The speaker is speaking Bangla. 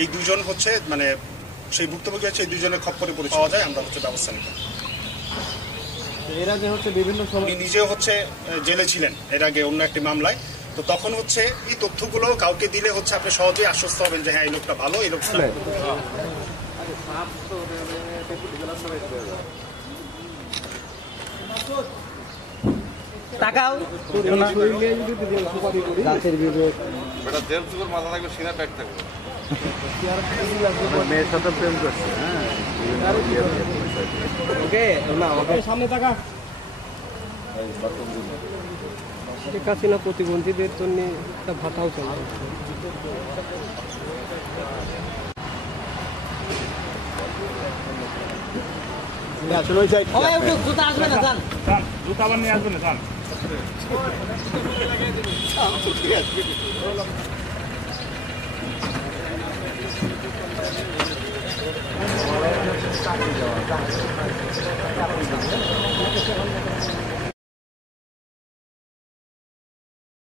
এই দুইজন হচ্ছে মানে সেই ভুক্তভোগী আছে, এই দুইজনের খপ্পরে পরিচয় পাওয়া যায়, আমরা হচ্ছে ব্যবস্থা নিব। এরা যে হচ্ছে বিভিন্ন সময় নিজেও হচ্ছে জেলে ছিলেন এর আগে অন্য একটি মামলায়, তো তখন হচ্ছে এই তথ্যগুলো কাউকে দিলে হচ্ছে আপনি সহজেই আশ্বস্ত হবেন যে হ্যাঁ এই লোকটা ভালো, এই লোকটা টাকাও মেয়ের সাথে প্রেম করছে। সামনে টাকা শেখ হাসিনা প্রতিবন্ধীদের জন্য একটা ভাতাও চলে। জুতা আসবে না যান, জুতা আবার নিয়ে আসবে না যান। চাকরি